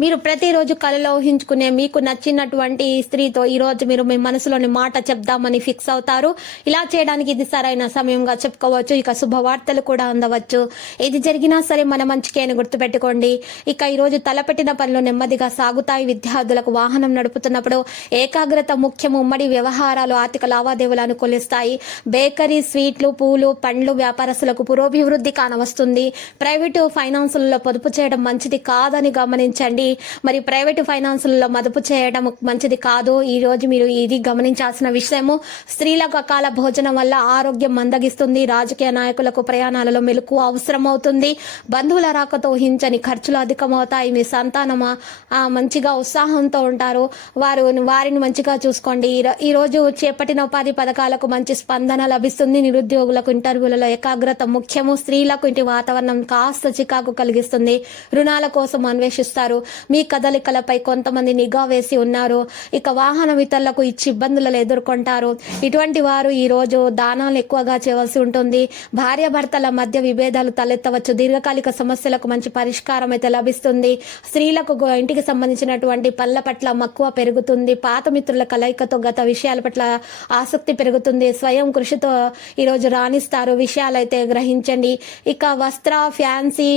మీరు ప్రతిరోజు కలలో ఊహించుకునే మీకు నచ్చినటువంటి స్త్రీతో ఈ రోజు మీరు మీ మనసులోని మాట చెప్దామని ఫిక్స్ అవుతారు. ఇలా చేయడానికి ఇది సరైన సమయంగా చెప్పుకోవచ్చు. ఇక శుభవార్తలు కూడా అందవచ్చు. ఏది జరిగినా సరే మన మంచికే అని గుర్తుపెట్టుకోండి. ఇక ఈ రోజు తలపెట్టిన పనులు నెమ్మదిగా సాగుతాయి. విద్యార్థులకు వాహనం నడుపుతున్నప్పుడు ఏకాగ్రత ముఖ్యం. ఉమ్మడి వ్యవహారాలు ఆర్థిక లావాదేవీలు అనుకూలిస్తాయి. బేకరీ స్వీట్లు పూలు పండ్లు వ్యాపారస్తులకు పురోభివృద్ధి కానవస్తుంది. ప్రైవేటు ఫైనాన్సులలో పొదుపు చేయడం మంచిది కాదని గమనించండి. మరి ప్రైవేటు ఫైనాన్సులలో మదుపు చేయడం మంచిది కాదు. ఈ రోజు మీరు ఇది గమనించాల్సిన విషయము. స్త్రీలకు అకాల భోజనం వల్ల ఆరోగ్యం మందగిస్తుంది. రాజకీయ నాయకులకు ప్రయాణాలలో మెలకు అవసరమవుతుంది. బంధువుల రాకతో ఊహించని ఖర్చులు అధికమవుతాయి. మీ సంతానం మంచిగా ఉత్సాహంతో ఉంటారు. వారు వారిని మంచిగా చూసుకోండి. ఈ ఈ రోజు చేపట్టిన ఉపాధి పథకాలకు మంచి స్పందన లభిస్తుంది. నిరుద్యోగులకు ఇంటర్వ్యూలలో ఏకాగ్రత ముఖ్యము. స్త్రీలకు ఇంటి వాతావరణం కాస్త చికాకు కలిగిస్తుంది. రుణాల కోసం అన్వేషిస్తారు. మీ కదలికలపై కొంతమంది నిఘా వేసి ఉన్నారు. ఇక వాహనం ఇతరులకు ఇచ్చి ఇబ్బందులను ఎదుర్కొంటారు. ఇటువంటి వారు ఈరోజు దానాలు ఎక్కువగా చేయవలసి ఉంటుంది. భార్య భర్తల మధ్య విభేదాలు తలెత్తవచ్చు. దీర్ఘకాలిక సమస్యలకు మంచి పరిష్కారం అయితే లభిస్తుంది. స్త్రీలకు ఇంటికి సంబంధించినటువంటి పళ్ళ పట్ల మక్కువ పెరుగుతుంది. పాత మిత్రుల కలయికతో గత విషయాల పట్ల ఆసక్తి పెరుగుతుంది. స్వయం కృషితో ఈ రోజు రాణిస్తారు. విషయాలైతే గ్రహించండి. ఇక వస్త్ర ఫ్యాన్సీ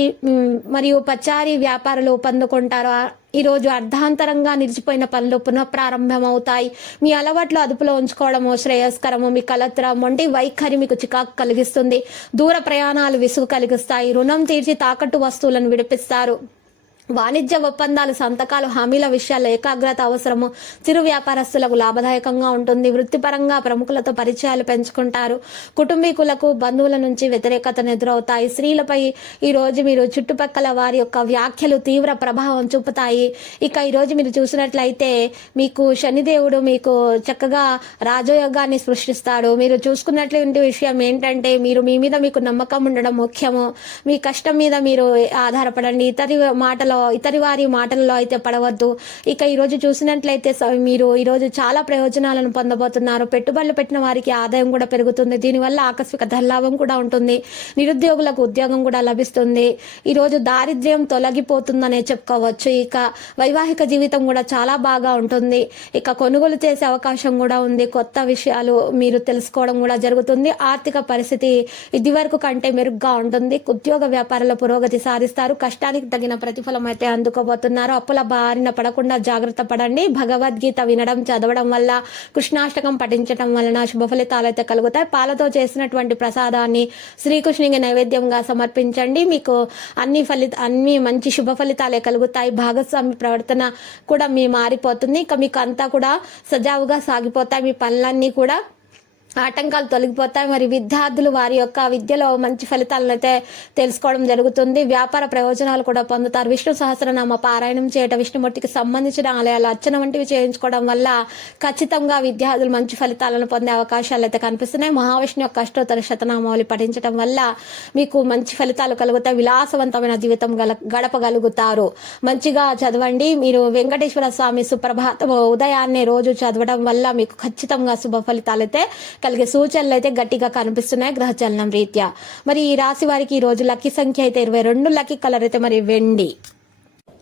మరియు పచారీ వ్యాపారులు పొందుకుంటారు ఈరోజు అర్ధాంతరంగా నిలిచిపోయిన పనులు పునఃప్రారంభమవుతాయి. మీ అలవాట్లు అదుపులో ఉంచుకోవడము శ్రేయస్కరము మీ కలత్రం వంటి వైఖరి మీకు చికాకు కలిగిస్తుంది. దూర ప్రయాణాలు విసుగు కలిగిస్తాయి. రుణం తీర్చి తాకట్టు వస్తువులను విడిపిస్తారు. వాణిజ్య ఒప్పందాలు సంతకాలు హామీల విషయాల్లో ఏకాగ్రత అవసరము. చిరు వ్యాపారస్తులకు లాభదాయకంగా ఉంటుంది. వృత్తిపరంగా ప్రముఖులతో పరిచయాలు పెంచుకుంటారు. కుటుంబీకులకు బంధువుల నుంచి వ్యతిరేకతను ఎదురవుతాయి. స్త్రీలపై ఈ రోజు మీరు చుట్టుపక్కల వారి యొక్క వ్యాఖ్యలు తీవ్ర ప్రభావం చూపుతాయి. ఇక ఈ రోజు మీరు చూసినట్లయితే మీకు శనిదేవుడు మీకు చక్కగా రాజయోగాన్ని సృష్టిస్తాడు. మీరు చూసుకున్నటువంటి విషయం ఏంటంటే మీరు మీ మీద మీకు నమ్మకం ఉండడం ముఖ్యము. మీ కష్టం మీద మీరు ఆధారపడండి. ఇతర మాటల ఇతరి వారి మాటలలో అయితే పడవద్దు. ఇక ఈరోజు చూసినట్లయితే మీరు ఈరోజు చాలా ప్రయోజనాలను పొందబోతున్నారు. పెట్టుబడులు పెట్టిన వారికి ఆదాయం కూడా పెరుగుతుంది. దీనివల్ల ఆకస్మిక ధనలాభం కూడా ఉంటుంది. నిరుద్యోగులకు ఉద్యోగం కూడా లభిస్తుంది. ఈరోజు దారిద్ర్యం తొలగిపోతుందనే చెప్పుకోవచ్చు. ఇక వైవాహిక జీవితం కూడా చాలా బాగా ఉంటుంది. ఇక కొనుగోలు చేసే అవకాశం కూడా ఉంది. కొత్త విషయాలు మీరు తెలుసుకోవడం కూడా జరుగుతుంది. ఆర్థిక పరిస్థితి ఇది వరకు కంటే మెరుగ్గా ఉంటుంది. ఉద్యోగ వ్యాపారాల పురోగతి సాధిస్తారు. కష్టానికి తగిన ప్రతిఫలం అయితే అందుకోబోతున్నారు అప్పుల బారిన పడకుండా జాగ్రత్త పడండి. భగవద్గీత వినడం చదవడం వల్ల కృష్ణాష్టకం పఠించడం వలన శుభ ఫలితాలు అయితే కలుగుతాయి. పాలతో చేసినటువంటి ప్రసాదాన్ని శ్రీకృష్ణునికి నైవేద్యంగా సమర్పించండి. మీకు అన్ని ఫలిత అన్ని మంచి శుభ ఫలితాలే కలుగుతాయి. భాగస్వామి ప్రవర్తన కూడా మీ మారిపోతుంది. ఇక మీకు అంతా కూడా సజావుగా సాగిపోతాయి. మీ పనులన్నీ కూడా ఆటంకాలు తొలగిపోతాయి. మరి విద్యార్థులు వారి యొక్క విద్యలో మంచి ఫలితాలను అయితే తెలుసుకోవడం జరుగుతుంది. వ్యాపార ప్రయోజనాలు కూడా పొందుతారు. విష్ణు సహస్రనామ పారాయణం చేయటం విష్ణుమూర్తికి సంబంధించిన ఆలయాలు అర్చన వంటివి చేయించుకోవడం వల్ల ఖచ్చితంగా విద్యార్థులు మంచి ఫలితాలను పొందే అవకాశాలు అయితే కనిపిస్తున్నాయి. మహావిష్ణు యొక్క అష్టోత్తర శతనామావళి పఠించడం వల్ల మీకు మంచి ఫలితాలు కలుగుతాయి. విలాసవంతమైన జీవితం గల గడపగలుగుతారు. మంచిగా చదవండి. మీరు వెంకటేశ్వర స్వామి సుప్రభాతం ఉదయాన్నే రోజు చదవడం వల్ల మీకు ఖచ్చితంగా శుభ ఫలితాలు అయితే కలిగే సూచనలు అయితే గట్టిగా కనిపిస్తున్నాయి గ్రహచలనం రీత్యా. మరి ఈ రాశి వారికి ఈ రోజు లక్కీ సంఖ్య అయితే ఇరవై రెండు లక్కీ కలర్ అయితే మరి వెండి.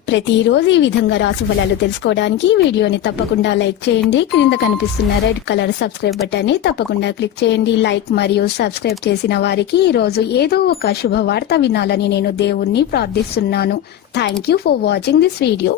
ప్రతిరోజు ఈ విధంగా రాశి ఫలాలు తెలుసుకోవడానికి వీడియోని తప్పకుండా లైక్ చేయండి. క్రింద కనిపిస్తున్న రెడ్ కలర్ సబ్స్క్రైబ్ బటన్ని తప్పకుండా క్లిక్ చేయండి. లైక్ మరియు సబ్స్క్రైబ్ చేసిన వారికి ఈ రోజు ఏదో ఒక శుభవార్త వినాలని నేను దేవుణ్ణి ప్రార్థిస్తున్నాను. Thank you for watching this video